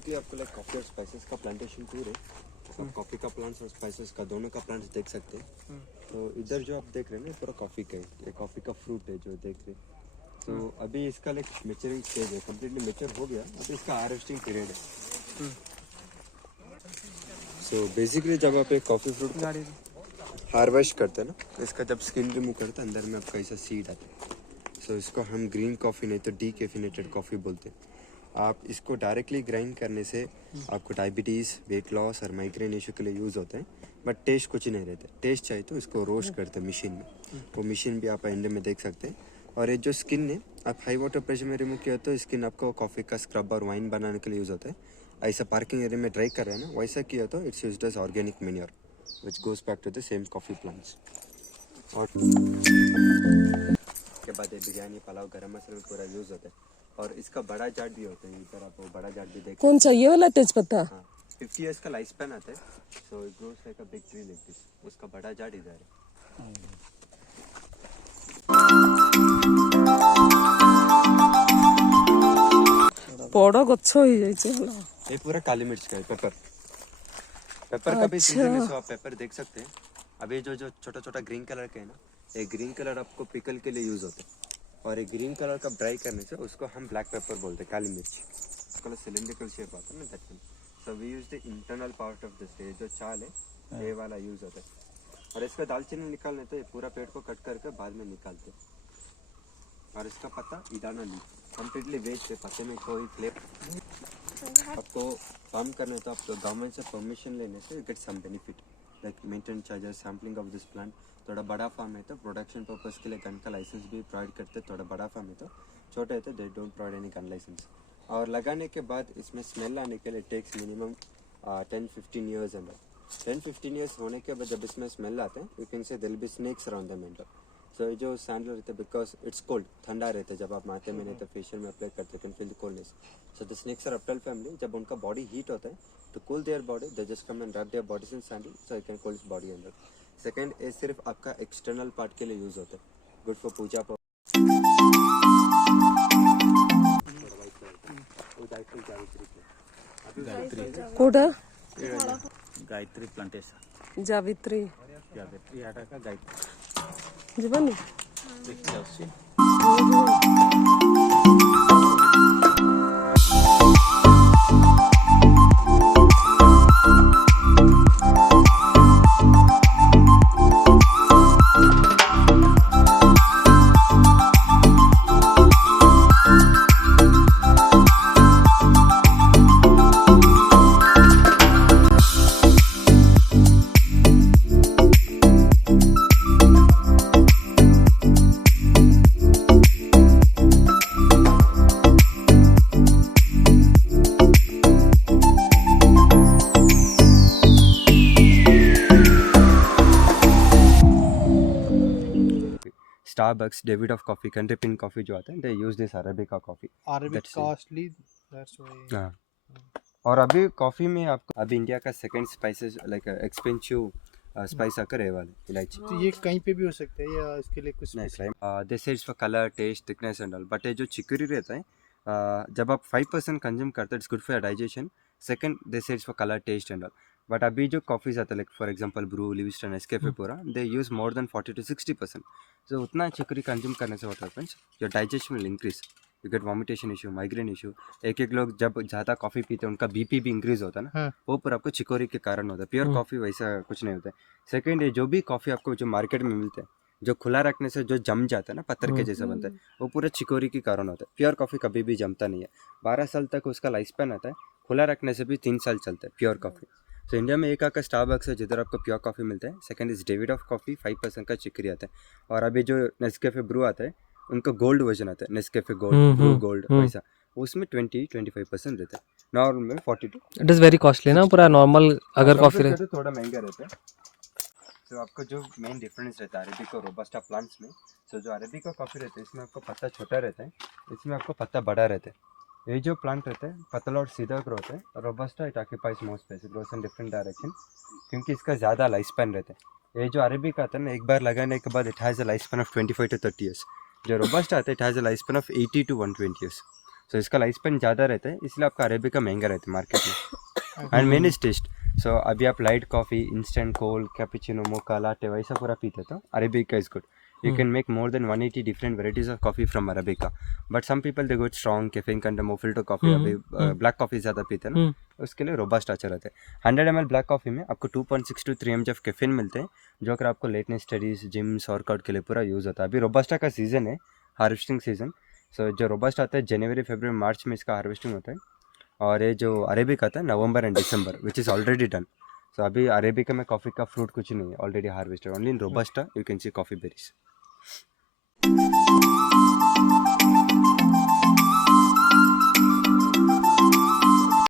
Basically आपको like coffee और spices का प्लांटेशन टूर है। तो आप कॉफ़ी का प्लांट्स और स्पाइसेस का दोनों का प्लांट्स देख सकते हैं। तो इधर जो आप देख रहे हैं ना पूरा कॉफ़ी का है, ये कॉफ़ी का फ्रूट है जो देख रहे हैं। तो अभी इसका लाइक मेचरिंग स्टेज है, कम्प्लीटली मेच्योर हो गया, अभी इसका हार्वेस्टिंग पीरियड है। सो बेसिकली जब आप एक कॉफ़ी फ्रूट हार्वेस्ट करते हैं ना, तो इसका जब स्किन रिमूव करते हैं अंदर में आपका ऐसा सीड आता है। सो इसको हम ग्रीन कॉफ़ी नहीं तो डीकैफिनेटेड कॉफ़ी बोलते हैं। आप इसको डायरेक्टली ग्राइंड करने से आपको डायबिटीज़, वेट लॉस और माइग्रेन इशू के लिए यूज़ होते हैं, बट टेस्ट कुछ नहीं रहता। टेस्ट चाहिए तो इसको रोस्ट करते हैं मशीन में, वो मशीन भी आप एंड में देख सकते हैं। और ये जो स्किन है आप हाई वाटर प्रेशर में रिमूव किया तो स्किन आपको कॉफ़ी का स्क्रब और वाइन बनाने के लिए यूज़ होता है। ऐसा पार्किंग एरिया में ड्राई कर रहे हैं ना, वैसा किया तो it's used as organic manure which goes back to the same coffee plants. और के बाद ये बिरयानी, पुलाव, गरम मसाला में पूरा यूज़ होता है। और इसका बड़ा जाट भी होता है, इधर आप वो बड़ा जाट भी देख कौन सा, ये वाला तेजपत्ता? हाँ, 50 years का लाइफ स्पैन आता है। So it grows like a big tree like this. उसका बड़ा जाट इधर है। बड़ा गच्छ हो जाइए होला। ये पूरा काली मिर्च का है, पेपर। पेपर का भी सीजन है, सो आप पेपर देख सकते हैं। अभी जो जो छोटा छोटा ग्रीन कलर का है ना, ये ग्रीन कलर आपको पिकल के लिए यूज होता है। और ये ग्रीन कलर का ड्राई करने से उसको हम ब्लैक पेपर बोलते हैं, काली मिर्च। उसका सिलेंड्रिकल शेप आता है ना, that mean. So we use the internal part of this. ये जो चाल है ये वाला यूज होता है। और इसका दालचीनी निकालने तो ये पूरा पेड़ को कट करके बाद में निकालते हैं। और इसका पत्ता इदाना ली कम्प्लीटली वेस्ट है, पत्ते में कोई फ्लेवर। आपको काम करने तो आप गवर्नमेंट से परमिशन लेने से get some benefit like maintain charges, sampling of this plant. थोड़ा बड़ा फार्म है तो प्रोडक्शन पर्पस के लिए गन का लाइसेंस भी प्रोवाइड करते। थोड़ा बड़ा फार्म है तो, छोटे है तो they don't provide any gun licence. और लगाने के बाद इसमें स्मेल आने के लिए takes minimum 10-15 years and 10-15 years होने के बाद जब इसमें स्मेल आते हैं you can say there will be snakes around the mental. So ये जो सैंडल रहता है बिकॉज इट्स कोल्ड, ठंडा रहता है, जब आप माथे में नहीं तो फेशियल में अप्लाई करते can feel the coldness. So the snakes are reptile family, जब उनका बॉडी हीट होता है तो cool their body they just come and rub their bodies in sandal so you can cool his body अंदर। Second, ये सिर्फ आपका external part के लिए यूज होता है, गुड फॉर पूजा पर। कोडा गायत्री प्लांटेशन जावित्री गायत्री आटा का गायत्री जीवनी देखते हैं। Starbucks, David of Coffee, Country Pin Coffee जो आता है, they use this Arabica coffee. Arabic That's it. costly, that's why. हाँ। और अभी कॉफ़ी में आपको अभी इंडिया का second spices like expensive spice आकर है वाले इलायची। तो ये कहीं पे भी हो सकता है या इसके लिए कुछ नहीं, this is for colour, taste, thickness and all. But ये जो चिकरी रहता है जब आप 5% कंज्यूम करते हैं it's good for digestion. Second, this is for colour, taste and all. But अभी जो कॉफ़ीज आता है लाइक फॉर एग्जांपल ब्रू, लिविस्टन, नेस्कैफे पूरा, they use more than 40 to 60%। So उतना चिकरी कंज्यूम करने से what happens, your digestion will increase, you get vomitation issue, migraine issue. एक एक लोग जब ज़्यादा कॉफ़ी पीते हैं उनका बीपी भी इंक्रीज होता है ना, वो पर आपको चिकोरी के कारण होता है। प्योर कॉफ़ी वैसा कुछ नहीं होता है। सेकंड, ये जो भी कॉफ़ी आपको जो मार्केट में मिलता है जो खुला रखने से जो जम जाता है ना, पत्थर के जैसा बनता है, वो पूरा चिकोरी के कारण होता है। प्योर कॉफ़ी कभी भी जमता नहीं है। 12 साल तक उसका लाइफ स्पैन आता है, खुला रखने से भी 3 साल चलता है प्योर कॉफ़ी। तो इंडिया में एक आका स्टारबक्स है जिधर आपको प्योर कॉफ़ी मिलता है। Second is David of coffee, 5% का चिकरी आता है। और अभी जो नेस्कैफे ब्रू आता है उनका गोल्ड वर्जन आता है, नेस्कैफे गोल्ड, ब्रू गोल्ड वैसा, उसमें 20-25% रहता है, नॉर्मल में 42। इट इज वेरी कॉस्टली ना, पूरा नॉर्मल अगर कॉफी रहे तो थोड़ा महंगा रहता है। तो आपको जो मेन डिफरेंस रहता है अरेबिका और रोबस्टा प्लांट्स में, तो जो अरेबिका कॉफ़ी रहता है इसमें आपको पत्ता छोटा रहता है, इसमें आपको पत्ता बड़ा रहता है। ये जो प्लांट रहता है पतला और सीधा ग्रोथ है, और robusta it occupies more space, grows in different direction, क्योंकि इसका ज़्यादा लाइफ स्पैन रहता है। ये जो अरेबिका आता है ना, एक बार लगाने के बाद it has a life span of 25 to 30 years। जो रोबस्टा आता है it has a life span of 80 to 120 years। सो इसका लाइफ स्पेन ज़्यादा रहता है, इसलिए आपका अरेबिका महंगा रहता है मार्केट में। And main is taste. So अभी आप light coffee, instant cold, cappuccino, mocha, latte वैसा पूरा पीते तो arabica is good. You can make more than 180 different varieties of coffee from Arabica. But some people they go strong caffeine content more filter coffee. अभी black coffee ज़्यादा पीते हैं ना, उसके लिए रोबस्टा अच्छा रहता है। 100 ml ब्लैक कॉफ़ी में आपको 2.6 to 3 mg ऑफ कैफीन मिलते हैं, जो अगर आपको late night studies, gyms, workout के लिए पूरा यूज़ होता है। अभी रोबस्टा का सीज़न है, हार्वेस्टिंग सीज़न। सो जो रोबस्टा आता है जनवरी, फरवरी, मार्च में इसका हार्वेस्टिंग होता है। और ये जो अरेबिका आता है November and December, which is already done. So अभी अरेबिका में कॉफ़ी का फ्रूट कुछ नहीं है, already harvested. Only in robusta you can see coffee berries.